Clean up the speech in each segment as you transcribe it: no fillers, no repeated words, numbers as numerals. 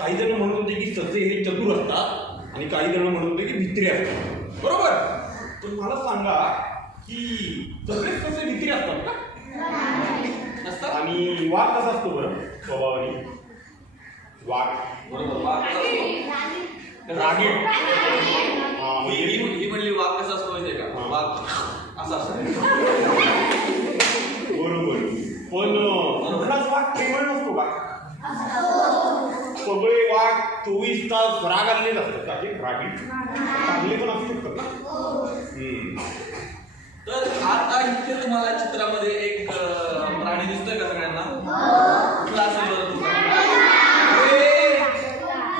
काही जण म्हणत होते की ससे हे चतुर असतात आणि काही जण म्हणत होते की भित्री असतात, बरोबर? पण मला सांगा की सगळेच ससे भित्री असतात का? असतात. आणि वाघ कसा असतो बरं स्वभावाने? वाघ बरोबर, वाघ कसा असतो? रागीट. ही म्हणली वाघ कसा असतो माहितीये का? वाघ असा असतो. बरोबर. पण कुठलाच वाघ प्रेमळ नसतो का? सगळे वाघ 24 तास रागालेच असतात का? ते रागीट चांगले पण असू शकतात ना. तर आता इथे तुम्हाला चित्रामध्ये एक प्राणी दिसतोय का सगळ्यांना? कुठला असेल बरं तुमचा?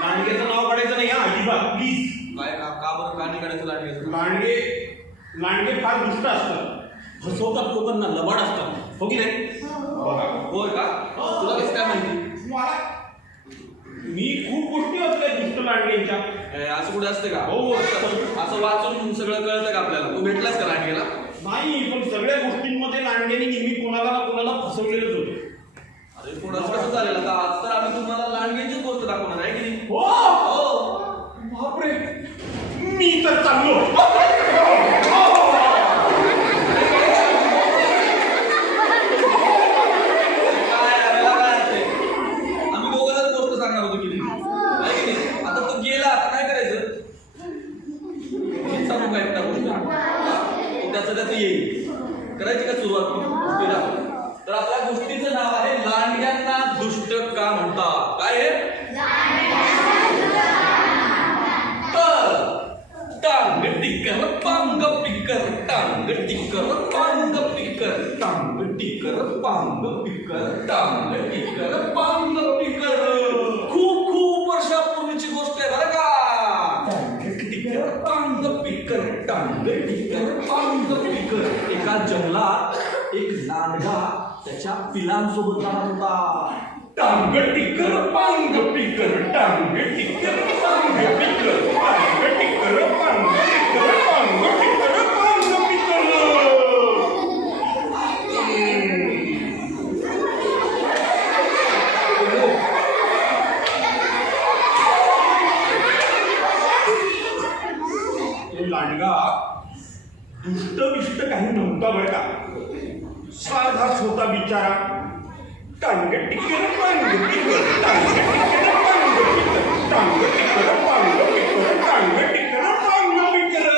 लांडग्याचं नाव काढायचं नाही हा अजिबात, प्लीज. काय का बरं का नाही काढायचं लांडग्याचं? लांडगे फार दुष्ट असतात, फसवतात लोकांना, लबाड असतात, हो की नाही? होय का? तुला कसं काय माहिती? मी खूप गोष्टी असल्या दुष्ट लांडग्यांच्या. असं कुठे असते का? हो. असं वाचून सगळं कळतं का आपल्याला? तू भेटलास का लांडग्याला? नाही, पण सगळ्या गोष्टींमध्ये लांडग्याने नेहमी कोणाला ना कोणाला फसवलेलंच होतं. अरे कोणाचं कसं झालेलं आता? आज तर आम्ही तुम्हाला लांडग्यांचीच गोष्ट दाखवणार आहे की नाही? हो. बापरे, मी तर चाललो. आम्ही दोघं जर गोष्ट सांगणार होतो की नाही? आहे की नाही? आता तो गेला, आता काय करायचं? सांगू काय त्या गोष्ट? त्याचं येईल. करायची का सुरुवात गोष्टीला? तर आपल्या गोष्टीचं नाव आहे लांडग्यांना दुष्ट का म्हणतात? काय आहे? टांग टिकर पांग पिकर, टांग टिकर पांग पिकर, टांग टिकर पांग पिकर, टांग टिकर पांग पिकर. खूप खूप वर्षापूर्वीची गोष्ट आहे बरं का? टांग टिकर पांग पिकर, टांग टिकर पांग पिकर. एका जंगलात एक लांडगा त्याच्या पिलांसोबत राहत होता. टांग टिकर पांग पिकर, टांग टिकर पांग पिकर, पांग टिकर पांग पिकर, पांग टिकर पांग पिकर. लांडगा दुष्ट बिष्ट काही नव्हता बरं का, साधाच होता बिचारा. टांग टिकर पांग पिकर, टांग टिकर पांग पिकर, टांग टिकर पांग पिकर, टांग टिकर पांग पिकर.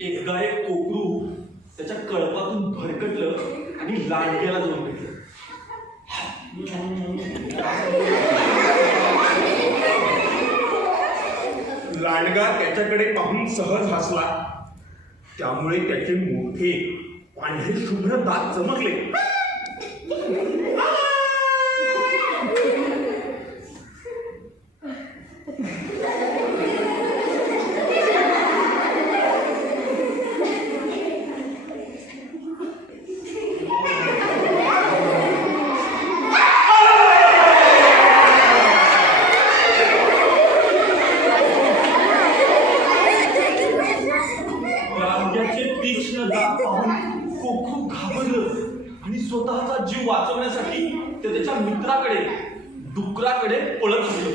एकदा एक कोकरू त्याच्या कळपातून भरकटलं आणि लांडग्याला जाऊन भेटलं. लांडगा त्याच्याकडे पाहून सहज हसला, त्यामुळे त्याचे मोठे पांढरे शुभ्र दात चमकले. खूप घाबरलं आणि स्वतःचा जीव वाचवण्यासाठी ते त्याच्या मित्राकडे डुकराकडे पळत असलो.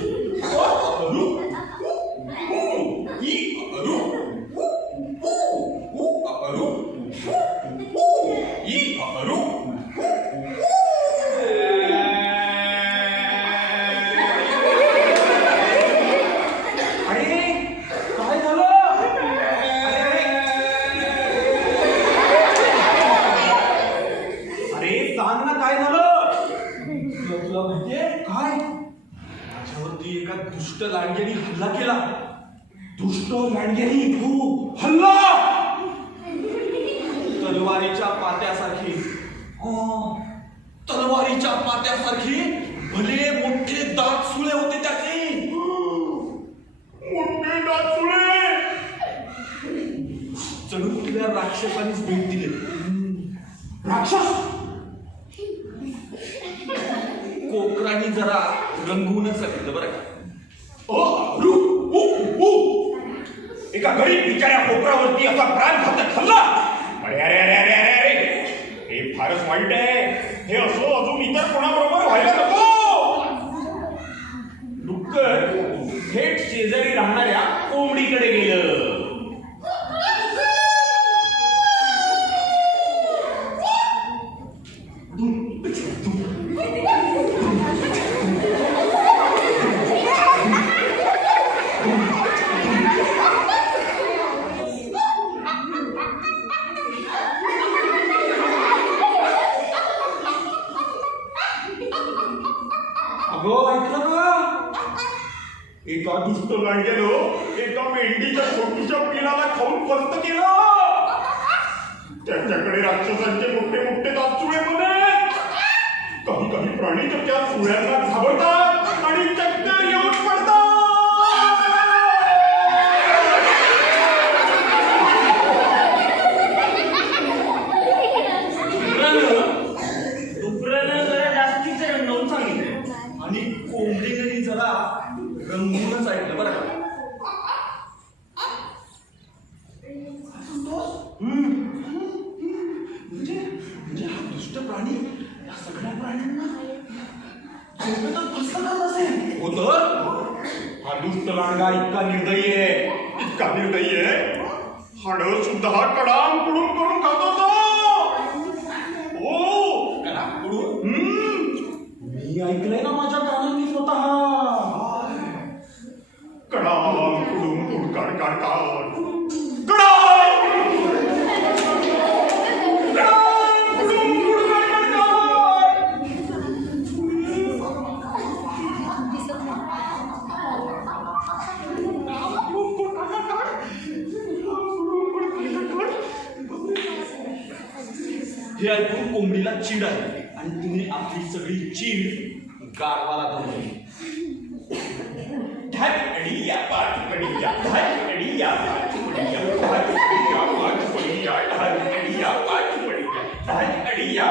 दुष्ट लांडग्यानी हल्ला केला. दुष्ट लांडग्यानी खूप हल्ला. तलवारीच्या पात्यासारखी भले मोठे दात सुळे होते त्याचे. मोठे दात सुळे जणू कुठल्या त्या राक्षसानेच भेट दिली. राक्षस कोकरांनी जरा रंगवूनच सांगितलं बरं का. एका गरीब बिचाऱ्या कोकरावरती असा प्राणघातक हल्ला. अरे अरे अरे अरे अरे अरे हे फारच वाईट आहे. हे असो अजून इतर कोणाबरोबर व्हायला नको. डुक्कर थेट शेजारी राहणाऱ्या कोंबडीकडे गेलं. एका दुष्ट गांडग्यानं एका मेंढीच्या छोटीच्या पिलाला खाऊन फस्त केलं. त्याच्याकडे राक्षसांचे मोठे मोठे दातचुळे म्हणे. काही काही प्राणी तर त्या चुळ्यांना घाबरतात आणि चक्कर येऊन पडतात. डुकरानं जरा जास्तीच रंगवून सांगितलं आणि कोंबडीने जरा रंगवूनच ऐकलं बरं का. म्हणजे हा दुष्ट प्राणी या सगळ्या प्राण्यांना झोपेतच फसला करत असेल. हो तर हा दुष्ट लांडगा इतका निर्दयी आहे, इतका निर्दयी आहे. हाडं सुद्धा कडाम कुडून करून खातो तो. हो मी ऐकलंय ना माझ्या कानांनी स्वतः. कडाम कुडून कुड काड काड काड हे ऐकून कोंबडीला चीड आली आणि तिने आपली सगळी चीड गाढवाला धरली. ढाकडिया पाटकडिया ढाकडिया पाटकडिया ढाकडिया पाटकडिया ढाकडिया पाटकडिया ढाकडिया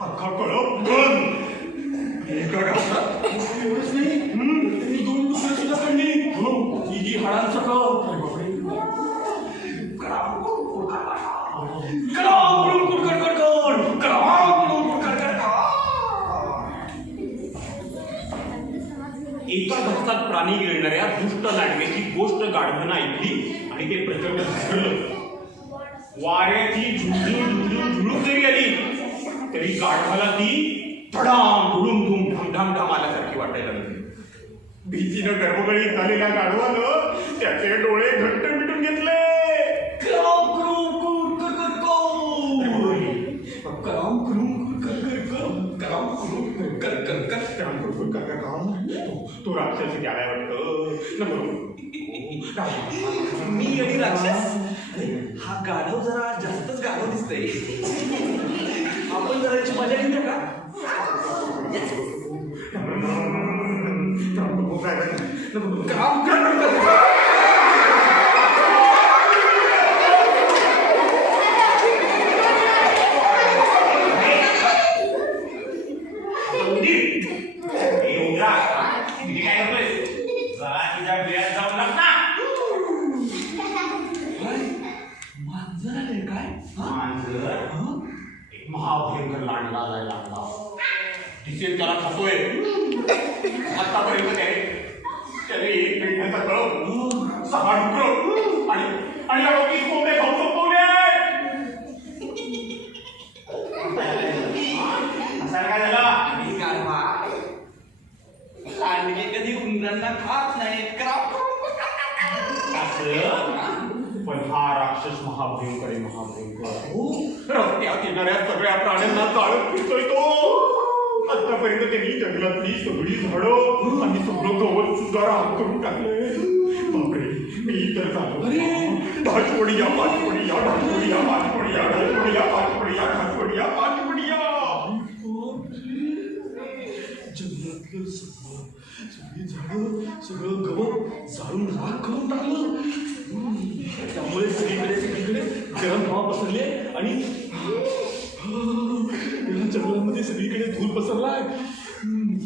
अख्खा कळप बंद. एका घातात एवढंच नाही, त्यांनी दोन दुसरे सुद्धा काढली. ही हाडांचा एका घातात प्राणी गिळणाऱ्या दुष्ट लांडग्याची गोष्ट गाढवानं ऐकली आणि ते प्रचंड घाबरलं. वाऱ्याची झुळूक जरी आली तरी गाढवाला ती धडाम धुडूम धूम ढाम ढाम ढाम आल्यासारखी वाटायला लागली. भीतीनं गर्भगळीत झालेल्या गाढवानं त्याचे डोळे घट्ट मिटून घेतले. तो राक्षस गेलाय वाटतं. मी आणि राक्षस हा गाढव जरा जास्तच गाढव दिसतंय. आपण जरा याची मजा घेऊया का? काम कर. महाभयंकर लांडला जायला लागला. दिसेल त्याला खातोय. आतापर्यंत त्याने एक महिन्याचा कळव 6 डुकरं आणि 20 कोंबडे खाऊ संपवले. असा काय झाला? लांडगे कधी उंदरांना खात नाहीत. पण हा राक्षस महाभयंकर आहे. महाभयंकर रस्त्यात येणाऱ्या सगळ्या प्राण्यांना चालत फिरतोय तो. आतापर्यंत त्यांनी जंगलातली सगळी झाडं आणि सगळं गवत सुद्धा राग करून टाकलंय. बापरे, मी तर झालो. ढाचवडिया पाचवडिया ढाचवडिया पाचवडिया ढाचवडिया पाचवडिया ढाचवडिया पाचवडिया. जंगलातलं सगळी झाडं सगळं गवत जाळून राख करून टाकलं. त्यामुळे सगळीकडे गरम हवा पसरली आणि जंगलामध्ये सगळीकडे धूर पसरलाय.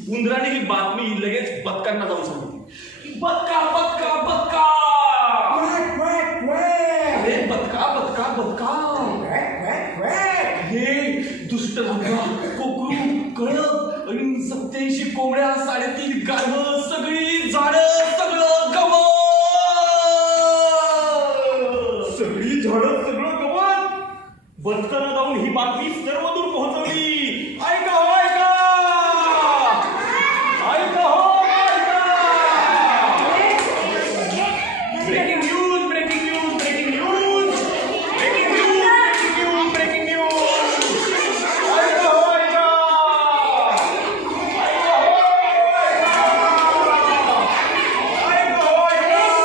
उंदराने ही बातमी लगेच बदकांना जाऊन सांगितली. बदका बदका बदका अरे बदका बदका बदका हे दुष्ट लंगा कोकरू कळप आणि 87 कोंबड्या 3.5 गाढवं सगळी झाडं सगळं गवत सगळी झाडं सगळं गवत बदकांना जाऊन ही बातमी सर्व दूर पोहोचवली. ऐका हो ऐका ऐका हो ऐका. Breaking news breaking news breaking news breaking news breaking news. ऐका हो ऐका ऐका हो ऐका हो ऐका हो.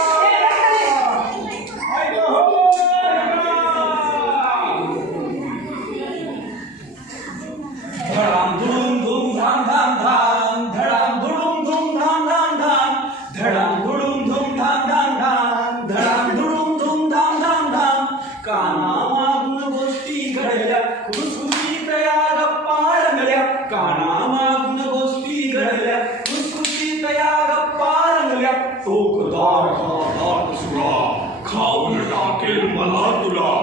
धडाम धुडूम धूम धाम धाम धाम धडाम धुडूम धूम धाम धाम धाम धडाम धुडूम धूम धाम धाम धाम धडाम धुडूम धूम धाम धाम धाम. काना मागून गोष्टी घडल्या खुसखुशीत या गप्पा रंगल्या. काना मागून गोष्टी घडल्या खुसखुशीत या गप्पा रंगल्या. टोकदार हा दाट सुरा खाऊन टाकेल मला तुला.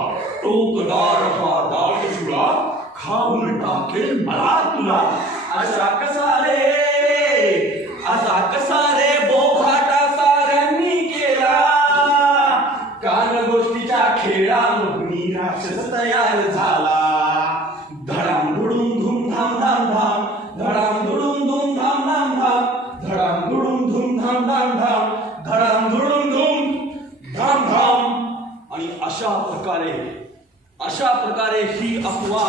टोकदार हा दाट सुरा खाऊन टाकेल मला तुला. असा कसा रे बोभाटा साऱ्यांनी केला. कान गोष्टीच्या खेळामधून राक्षस तयार झाला. धडाम धुडूम धूम धाम धाम धाम धडाम धुडूम धूम धाम धाम धाम धडाम धुडूम धूम धाम धाम धाम धडाम धुडूम धूम धाम धाम. आणि अशा प्रकारे ही अफवा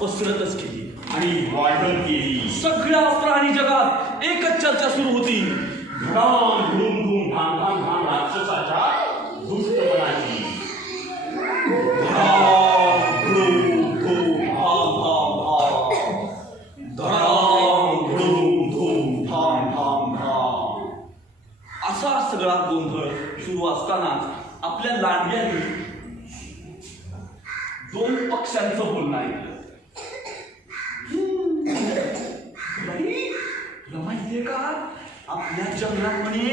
पसरतच गेली आणि वाढत गेली. सगळ्या प्राणी जगात एकच चर्चा सुरू होती. धडाम धूम धूम धाम धाम धाम राक्षसाच्या दुष्टपणाची. धडाम धूम धूम धाम धाम धाम धडाम धूम धूम धाम धाम धाम. असा सगळा गोंधळ सुरू असताना आपल्या लांडग्याने 2 पक्ष्यांचं बोलणं ऐकलं. तुला माहितीये का आपल्या जंगलामध्ये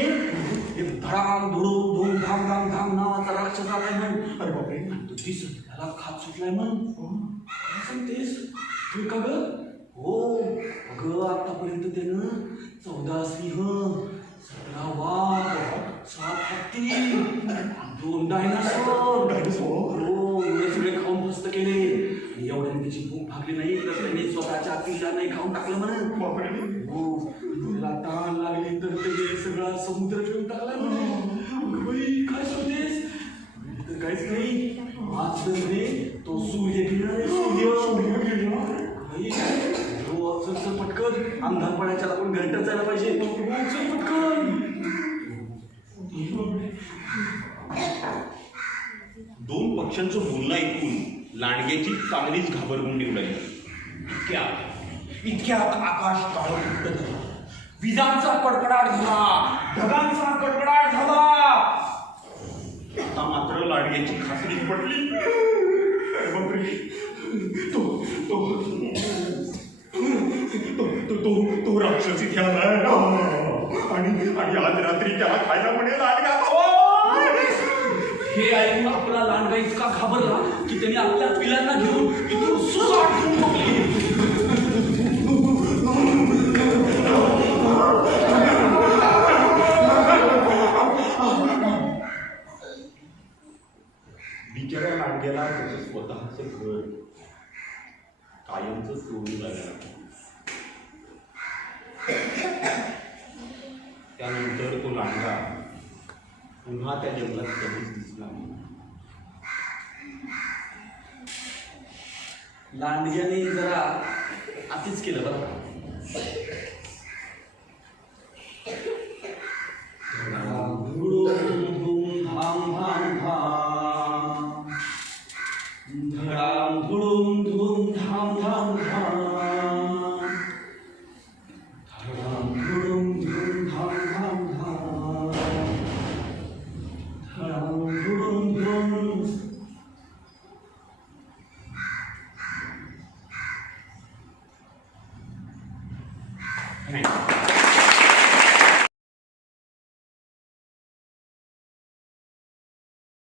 एक धडाम धुडूम धूम धाम धाम धाम नावाचा राक्षस आलाय म्हण. अरे बापरे, तो दिसत त्याला खात सुटलाय म्हण. काय सांगतेस तू का ग? हो अगं, आतापर्यंत त्यानं 14 सिंह 17 वाघ 7 हत्ती 2 डायनासोर हो एवढे सगळे खाऊन मस्त केले. आणि एवढ्याने त्याची भूक भागली नाही तर त्याने स्वतःच्या पिल्ला नाही खाऊन टाकलं म्हणून. हो तुला ताण लागली तर ते सगळा समुद्र पिऊन टाकला म्हणून. काय सांगतेस? तर काहीच नाही. आज तर तो सूर्य घेणार आहे. सूर्य घेणार हो. चल पटकन अंधार पडायच्या आपण घंटात जायला पाहिजे. चल पटकन. 2 पक्ष्यांचं बोलणं ऐकून लांडग्याची चांगलीच घाबरगुंडी उडाली. इतक्यात आकाश काळं कुट्ट झालं. विजांचा कडकडाट झाला, ढगांचा कडकडाट झाला. आता मात्र लांडग्याची खासरी पडली. बापरे, तो तो तो तो तो राक्षस इथे आलाय आणि आज रात्री त्याला खायला म्हणे लांडगा खावा. हे ऐकून आपला लांडगा इतका घाबरला की त्याने आपल्या पिलांना घेऊन इथून सुसाट घेऊन टाकली. बिचाऱ्या लांडग्याला त्याचं स्वतःचं घर कायमचं सोडून लागलं. त्यानंतर तो लांडगा पुन्हा त्या जंगलात कधीच दिसला नाही. लांडग्याने जरा अतिच केलं बरं.